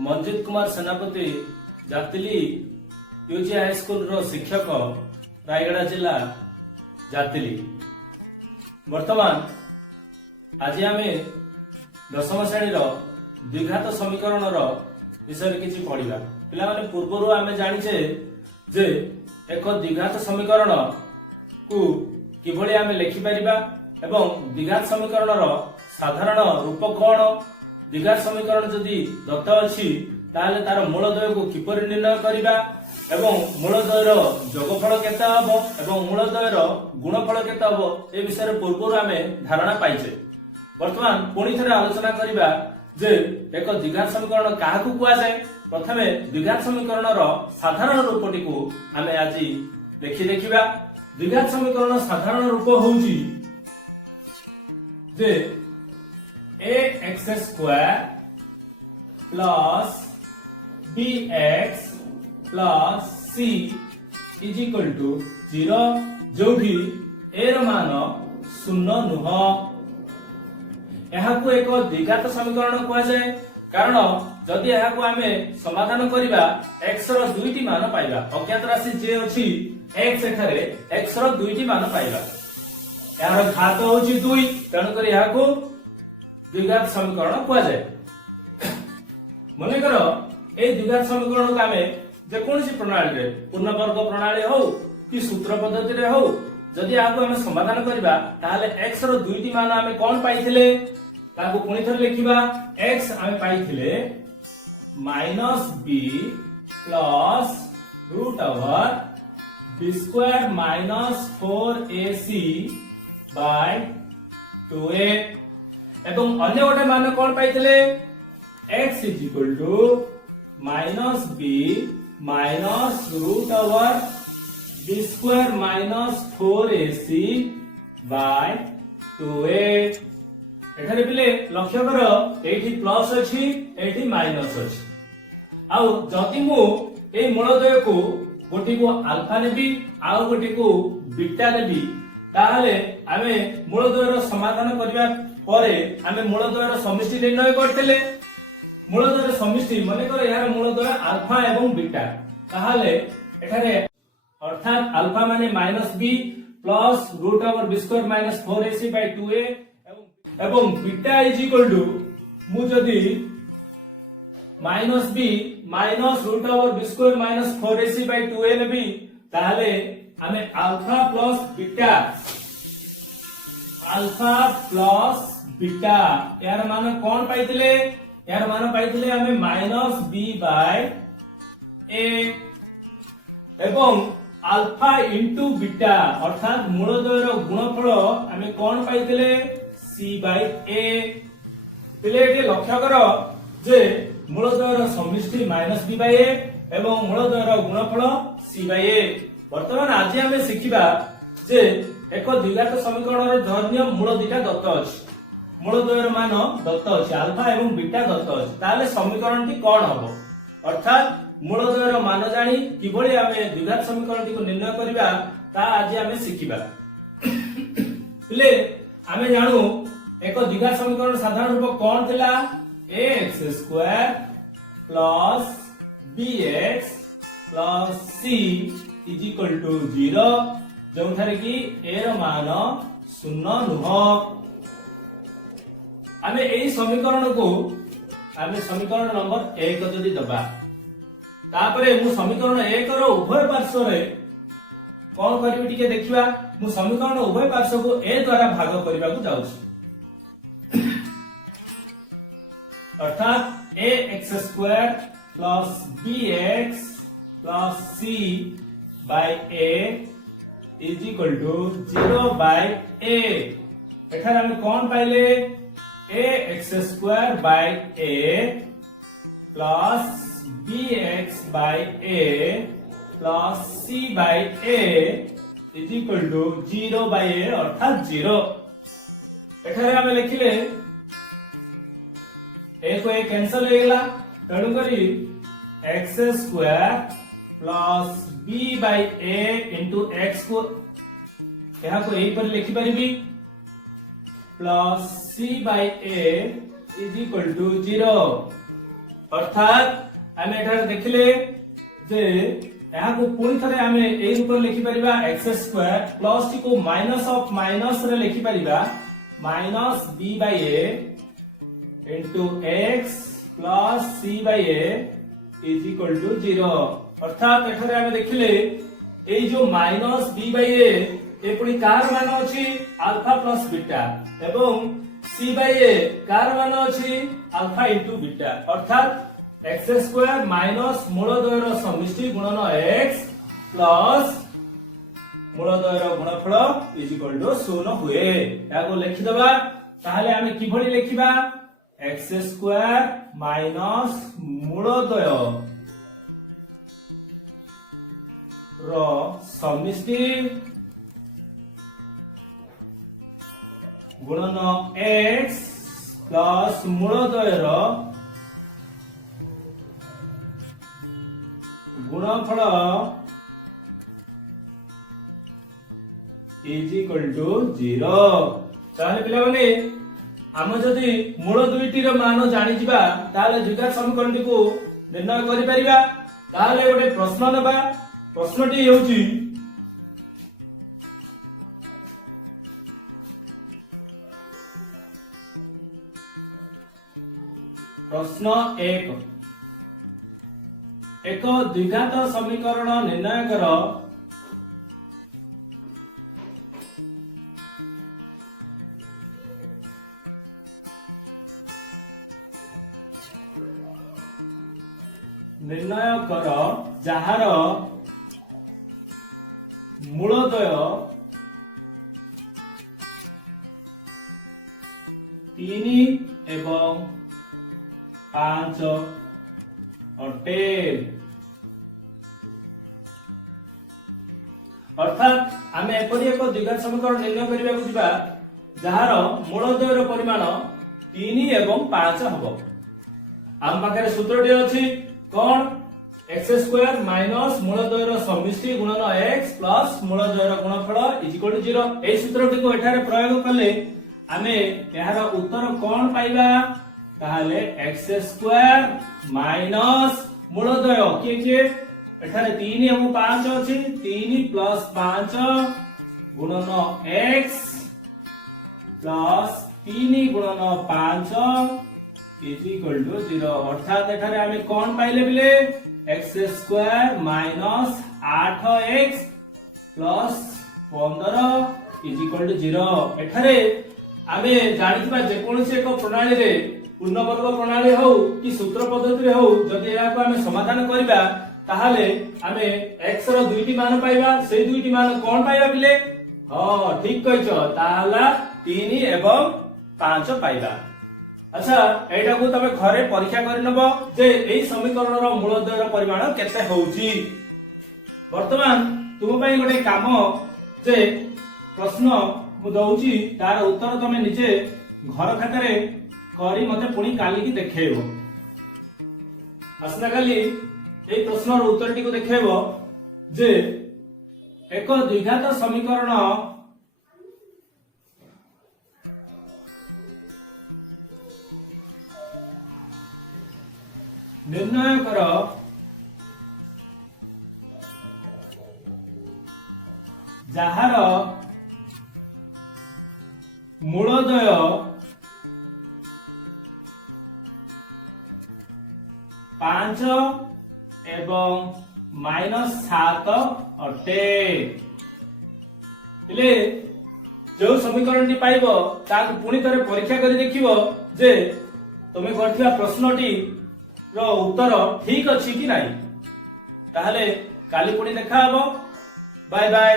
मंजित कुमार सेनापति जातिली UG high school रो शिक्षक रायगड़ा जिला जातिली। वर्तमान आज आम दशम श्रेणी द्विघात समीकरण विषय किसी पढ़ा। पिला माने पूर्व आम जाचे जे एक द्विघात समीकरण को किभली आम लिखिपर एवं द्विघात समीकरण साधारण रूप कौन, द्विघात समीकरण जदि दत्त अच्छी ताले तार मूलद्वय को किपर निर्णय करबा एवं मूलद्वयर जोगफल केते हबो एवं मूलद्वयर गुणफल केते हबो ए विषय पूर्व आम धारणा पाइछे। वर्तमान पुणी थे आलोचना करबा जे एक द्विघात समीकरण काहाकू कुआ जाय। प्रथमे द्विघात समीकरण साधारण रूपटी को आम आज लिखि देखिबा। द्विघात समीकरण साधारण रूप होउची जे ax square plus bx plus c is equal to 0 जोठी a र मान शून्य नुह। यहाकू एक द्विघात समीकरण कुआ जाय कारण जदि यहाकू आमे समाधान करिबा x र दुईटी मान पाइबा। अज्ञात राशि जे अछि x एठारे x र दुईटी मान पाइबा। यार घात होची 2 तण कर यहाकू द्विघात समीकरण कुआ जाय। मने करो ए द्विघात समीकरण को आमे जे कोनसी प्रणाली रे पूर्ण वर्ग प्रणाली हो कि सूत्र पद्धति रे हो जदि यहाकू आमे समाधान करिबा ताहाले x र दुईटी मान आमे कोन पाइथिले ताको पुणी थर लिखिबा। x आमे पाइथिले -b plus root over b square minus 4ac by 2a एवं अन्य गोटे मान कोन पाइथिले x is equal to -b minus root over b square minus 4ac by 2a। एठारे पिले लक्ष्य कर एठी प्लस अछि एठी माइनस अछि। आउ जदि मु ए मूलद्वय को गोटी को अल्फा नेबी आउ गोटी को बीटा नेबी ताहाले आमे मूलद्वयर समाधान करिबा परे आमे मूलद्वयर समिष्टि निर्णय करथिले। मूलद्वयर समिष्टि माने कर यार मूलद्वय अल्फा एवं बीटा ताहाले एठारे अर्थात अल्फा माने -b plus root over b square minus 4ac by 2a एवं बीटा इज इक्वल टू मु जदि -b minus root over b square minus 4ac by 2a नेबी ताहाले आमे अल्फा प्लस बीटा यार मान कोन पाइथिले यार मान पाइथिले आमे -b बाय a एवं अल्फा इंटू बीटा अर्थात मूलद्वयर गुणफल आमे कोन पाइथिले c बाय a। पिले एटी लक्ष्य करो जे मूलद्वयर समिष्टि -b बाय a एवं मूलद्वयर गुणफल c बाय a। वर्तमान आज आमे शिखिबा जे एक द्विघात समीकरण धर्य मूल दुटा दत्त अछि। मूलद्वयर मान दत्त अछि अल्फा एवं बीटा दत्त अछि ताले समीकरणटी कोन हबो अर्थात मूलद्वयर मान जानी किभली आमे द्विघात समीकरणटी को निर्णय करिबा ता आज आमे शिखिबा। पिले आमे जानू एक द्विघात समीकरण साधारण रूप कोन थिला ax square plus bx plus c is equal to 0 जोठारे कि a र मान शून्य नुह। आमे एई समीकरण को आमे समीकरण नंबर 1 जदि दबा तापरे मु समीकरण 1 रो उभय पार्श्व रे कोन करबी टिके देखिबा। मु समीकरण उभय पार्श्व को a द्वारा भाग करबा को जाउछि अर्थात ax square plus bx plus c by a is equal to 0 by a। एठार हम कोन पाइले ax square by a plus bx by a plus c by a is equal to 0 by a अर्थात 0। एठारे हम लिखिले a को a cancel हो गेला तणु करी x square plus b by a into x को यहां को a पर लिखि परिबी plus c by a is equal to 0 अर्थात आम एठारे देखिले जे यहाँ को पुणी थे आम ए रूप लिखिपर एक्स स्क्वायर प्लस टी को माइनस ऑफ माइनस रे लिखिपर minus b by a into x plus c by a is equal to 0। अर्थात एठारे आम देखिले ए जो माइनस बी बाई ए पुणी कार मान अछि अल्फा प्लस बीटा एवं सी बाई ए कार मान अछि अल्फा इंटू बीटा। अर्थात एक्स स्क्वायर माइनस मूलद्वयर समिष्टि गुणन एक्स प्लस मूलद्वयर गुणफल इज इक्वल टू 0 हुए। याको लिखिदबा ताहले आमे किभଳି लिखिबा एक्स स्क्वायर माइनस मूलद्वय रो समिष्टि गुणन एक्स प्लस मूलद्वयर गुणफल इज इक्वल टू 0। ताहले पिला माने आम जदि मूल दुईटी रो मान जानि जिबा ताहले द्विघात समीकरण को निर्णय करि परिबा। ताहले गोटे प्रश्न नेबा प्रश्नटी हेउची प्रश्न 1 एक द्विघात समीकरण निर्णय कर जार मूलद्वय 3 एवं 5 अटे। अर्थात आम एपरी एक द्विघात समीकरण निर्णय करने को जिबा जार मूलद्वयर परिमाण 3 एवं 5 हबो। आम पाखे सूत्रटी अछि कोन एक्स स्क्वायर माइनस मूलद्वयर समिष्टि गुणन एक्स प्लस मूलद्वयर गुणफल इज इक्वल टू 0। एई सूत्रटी को एठारे प्रयोग कले आमे एहार उत्तर कोन पाइबा ताहले एक्स स्क्वायर माइनस मूलद्वय के एठारे 3 एवं 5 अछि 3 प्लस 5 गुणन एक्स प्लस 3 गुणन 5 इज इक्वल टू 0। अर्थात एठारे आमे कोन पाइले बिले x square minus 8x plus 15 is equal to 0। एठारे आमे जानिथिबा जे कोनसे एक प्रणाली रे पूर्णवर्ग प्रणाली हो कि सूत्र पद्धति हो जदि या को आमे समाधान करिबा ताहाले आमे x रो दुईटी मान पाइबा से दुईटी मान कोन पाइबा बिले हां ठीक कहियो ताहाला 3 एवं 5 पाइबा। अच्छा एटा को तमे घरे परीक्षा करि नबो जे एई समीकरण रो मूलद्वयर परिमाण केते होउची। वर्तमान तुम पई गोटे काम जे प्रश्न मु दउची तार उत्तर तमे निजे घर खातारे करी मते पुणी काली की देखेबो। असना काली एई प्रश्न रो उत्तर टी को देखेबो जे एक द्विघात समीकरण निर्णय कर जार मूलद्वय 5 एवं -7 अटे। इले जो समीकरण टी पाइबो ताकु पुणी थरे परीक्षा करी देखिबो जे तुमे करथिबा प्रश्नटी रो उत्तर ठीक अछि कि नाही। ताहले काली पुणी देखा हबो। Bye bye.